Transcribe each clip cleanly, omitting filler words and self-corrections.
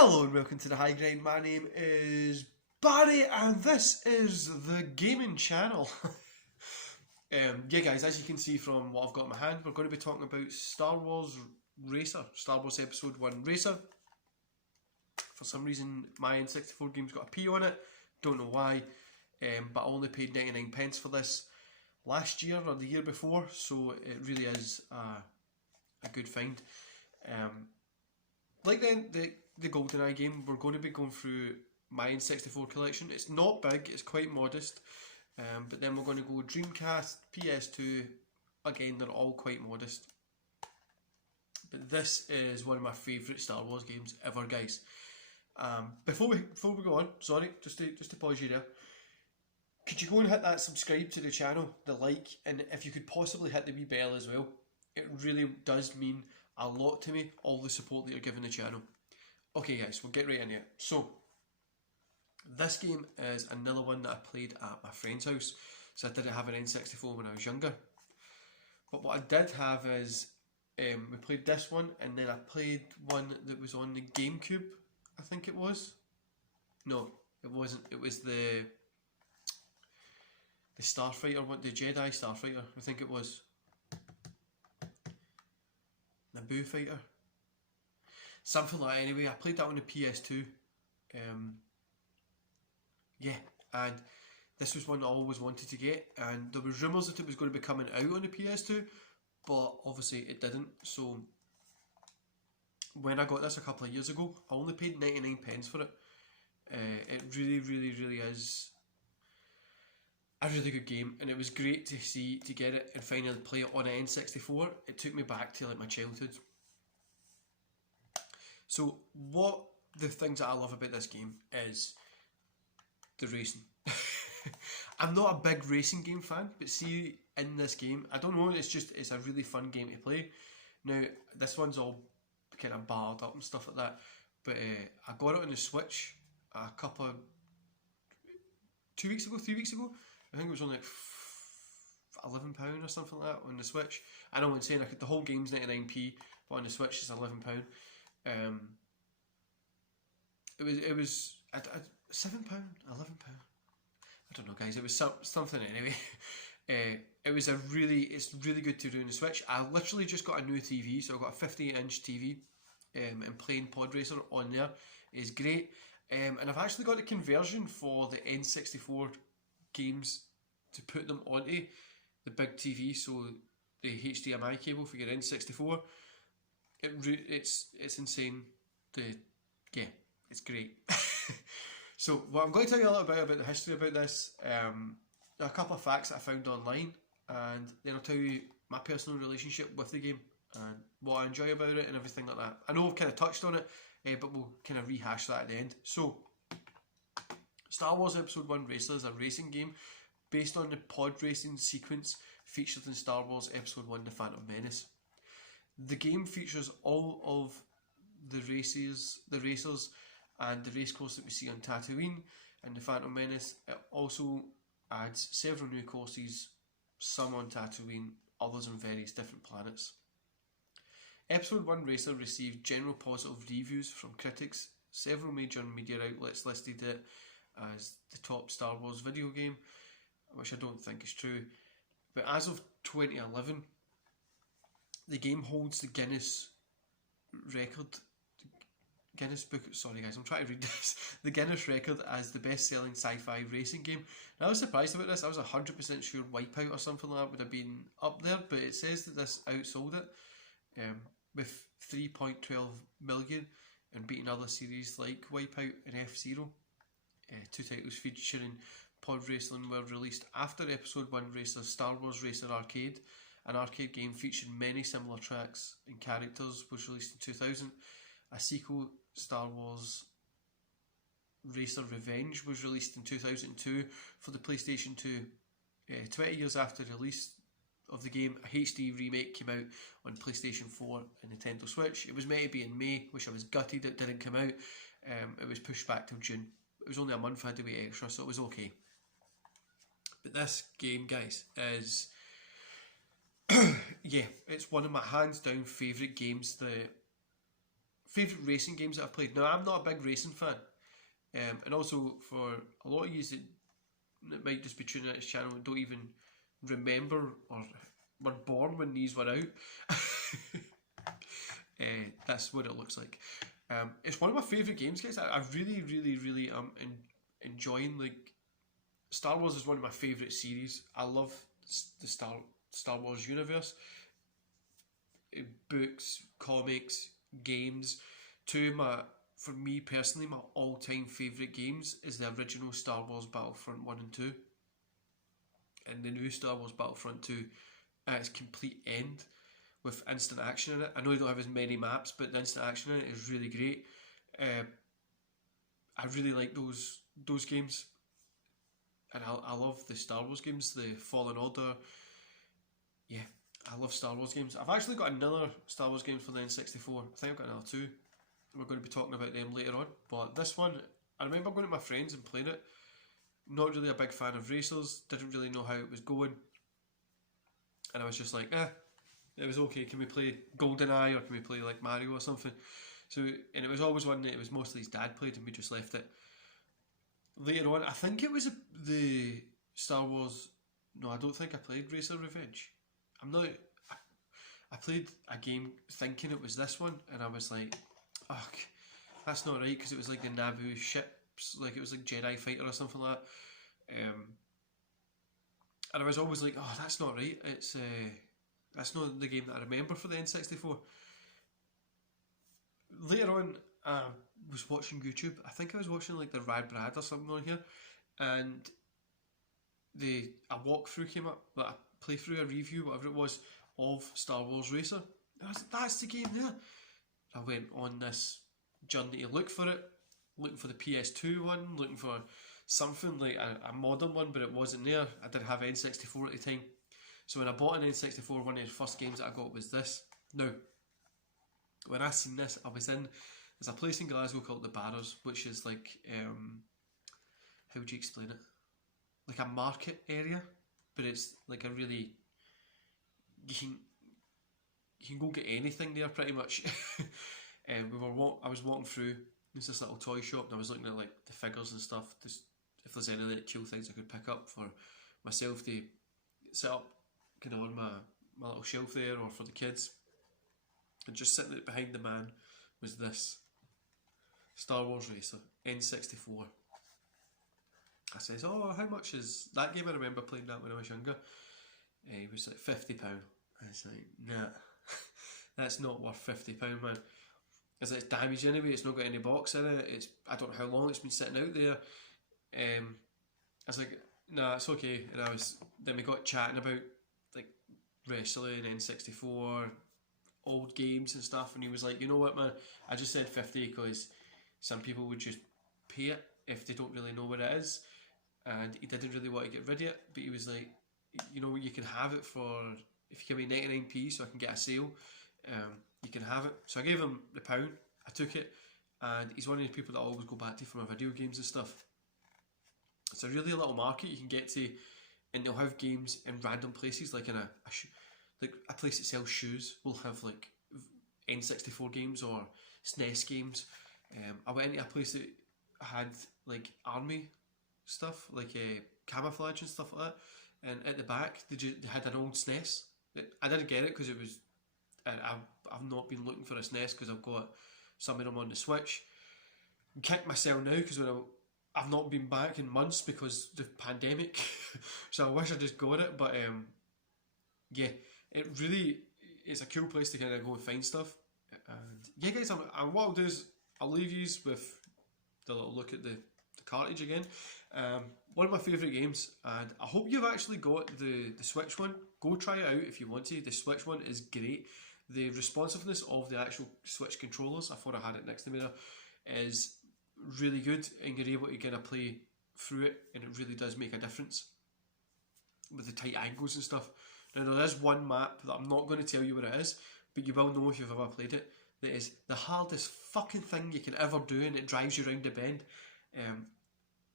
Hello and welcome to the High Grind. My name is Barry and this is the gaming channel. Yeah guys, as you can see from what I've got in my hand, we're going to be talking about Star Wars Racer, Star Wars Episode 1 Racer. For some reason my N64 game's got a P on it, don't know why, but I only paid 99 pence for this last year or the year before, so it really is a good find. Like the GoldenEye game, we're going to be going through my N64 collection. It's not big, it's quite modest, but then we're going to go Dreamcast, PS2, again they're all quite modest. But this is one of my favourite Star Wars games ever, guys. Before we go on, sorry, just to pause you there. Could you go and hit that subscribe to the channel, the like, and if you could possibly hit the wee bell as well. It really does mean a lot to me, all the support that you're giving the channel. Okay guys, we'll get right into it. So, this game is another one that I played at my friend's house. So I didn't have an N64 when I was younger. But what I did have is, we played this one, and then I played one that was on the GameCube, I think it was. No, it wasn't. It was the Starfighter, the Jedi Starfighter, I think it was. Naboo Fighter. Something like that anyway. I played that on the PS2. Yeah, and this was one I always wanted to get, and there was rumours that it was going to be coming out on the PS2, but obviously it didn't. So when I got this a couple of years ago, I only paid 99 pence for it. It really is a really good game, and it was great to get it and finally play it on an N64. It took me back to like my childhood. So what the things that I love about this game is the racing. I'm not a big racing game fan, but see in this game, I don't know, it's a really fun game to play. Now this one's all kind of barred up and stuff like that, but I got it on the Switch a couple of 3 weeks ago. I think it was only like £11 or something like that on the Switch. I know what I'm saying, the whole game's 99p, but on the Switch it's £11. It was £7, £11. I don't know, guys. It was something anyway. It's really good to do on the Switch. I literally just got a new TV, so I got a 58-inch TV, and playing Pod Racer on there is great. And I've actually got a conversion for the N64 games to put them onto the big TV, so the HDMI cable for your N64. It's insane. It's great. So what I'm going to tell you a little bit about the history about this. A couple of facts that I found online, and then I'll tell you my personal relationship with the game and what I enjoy about it and everything like that. I know we've kind of touched on it, but we'll kind of rehash that at the end. So, Star Wars Episode 1 Racer is a racing game based on the pod racing sequence featured in Star Wars Episode 1 The Phantom Menace. The game features all of the racers and the racecourse that we see on Tatooine and The Phantom Menace. It also adds several new courses, some on Tatooine, others on various different planets. Episode 1 Racer received general positive reviews from critics. Several major media outlets listed it as the top Star Wars video game, which I don't think is true. But as of 2011, the game holds the Guinness Book, sorry guys, I'm trying to read this. The Guinness record as the best-selling sci-fi racing game. Now, I was surprised about this. I was 100% sure Wipeout or something like that would have been up there, but it says that this outsold it with 3.12 million and beating other series like Wipeout and F-Zero. Two titles featuring pod racing were released after Episode 1 Racer Star Wars Racer Arcade. An arcade game featured many similar tracks and characters was released in 2000. A sequel, Star Wars Racer Revenge, was released in 2002 for the PlayStation 2. 20 years after the release of the game, a HD remake came out on PlayStation 4 and Nintendo Switch. It was meant to be in May, which I was gutted it didn't come out. It was pushed back till June. It was only a month I had to wait extra, so it was okay. But this game, guys, is yeah, it's one of my hands down favourite games that favourite racing games that I've played. Now, I'm not a big racing fan. And also, for a lot of you that might just be tuning out this channel and don't even remember or were born when these were out, that's what it looks like. It's one of my favourite games, guys. I really, really, really am enjoying, like, Star Wars is one of my favourite series. I love the Star Wars universe. Books, comics, games. For me personally, my all-time favourite games is the original Star Wars Battlefront 1 and 2. And the new Star Wars Battlefront 2 at its complete end with instant action in it. I know you don't have as many maps, but the instant action in it is really great. I really like those games. And I love the Star Wars games, the Fallen Order. Yeah, I love Star Wars games. I've actually got another Star Wars game for the N64. I think I've got another two. We're going to be talking about them later on. But this one, I remember going to my friends and playing it. Not really a big fan of racers. Didn't really know how it was going. And I was just like, it was okay. Can we play GoldenEye or can we play like Mario or something? So, and it was always one that it was mostly his dad played and we just left it. Later on, I think it was the Star Wars... No, I don't think I played Racer Revenge. I played a game thinking it was this one, and I was like, oh, that's not right, because it was like the Naboo ships, like it was like Jedi Fighter or something like that. And I was always like, oh, that's not right. That's not the game that I remember for the N64. Later on, I was watching YouTube. I think I was watching like the Rad Brad or something on here, and a walkthrough came up, like a playthrough, a review, whatever it was, of Star Wars Racer. That's the game there. I went on this journey to look for it, looking for the PS2 one, looking for something like a modern one, but it wasn't there. I didn't have N64 at the time. So when I bought an N64, one of the first games that I got was this. Now, when I seen this, I was in... There's a place in Glasgow called the Barrows, which is like... how would you explain it? Like a market area, but it's like a really... You can go get anything there, pretty much. And I was walking through this little toy shop, and I was looking at like the figures and stuff, just if there's any like cool things I could pick up for myself to set up kind of on my little shelf there, or for the kids. And just sitting behind the man was this Star Wars Racer N64. I says, oh, how much is that game? I remember playing that when I was younger. It was like £50. I was like, nah, that's not worth £50, man. Because it's damaged anyway, it's not got any box in it, I don't know how long it's been sitting out there. I was like, nah, it's okay. And then we got chatting about like wrestling, N64, old games and stuff, and he was like, you know what, man, I just said 50 because some people would just pay it if they don't really know what it is, and he didn't really want to get rid of it, but he was like, you know, you can have it for, if you give me 99p so I can get a sale, you can have it. So I gave him the £1, I took it, and he's one of the people that I always go back to for my video games and stuff. It's a really little market you can get to, and they'll have games in random places, like in like a place that sells shoes will have like N64 games or SNES games. I went into a place that had like army stuff, like camouflage and stuff like that, and at the back they had an old SNES. I didn't get it because it was... I've not been looking for a SNES because I've got some of them on the Switch. I'm kicking myself now because I've not been back in months because of the pandemic. So I wish I just got it, but yeah, it really is a cool place to kind of go and find stuff. And yeah, guys, and what I'll do is I'll leave you with the little look at the cartridge again. One of my favourite games, and I hope you've actually got the Switch one. Go try it out if you want to. The Switch one is great. The responsiveness of the actual Switch controllers, I thought I had it next to me there, is really good, and you're able to kind of play through it, and it really does make a difference with the tight angles and stuff. Now there is one map that I'm not going to tell you what it is, but you will know if you've ever played it, that is the hardest fucking thing you can ever do, and it drives you around the bend.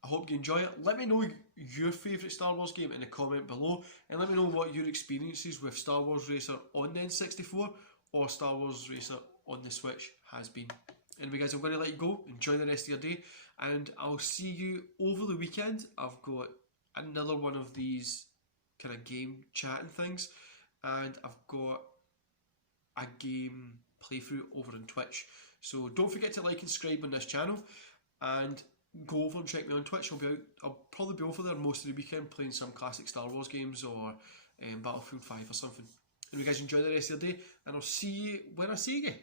I hope you enjoy it. Let me know your favourite Star Wars game in the comment below, and let me know what your experiences with Star Wars Racer on the N64 or Star Wars Racer on the Switch has been. Anyway, guys, I'm going to let you go. Enjoy the rest of your day, and I'll see you over the weekend. I've got another one of these kind of game chatting things, and I've got a game playthrough over on Twitch. So don't forget to like and subscribe on this channel, and go over and check me on Twitch. I'll probably be over there most of the weekend playing some classic Star Wars games or Battlefield 5 or something. Anyway, guys, enjoy the rest of your day, and I'll see you when I see you.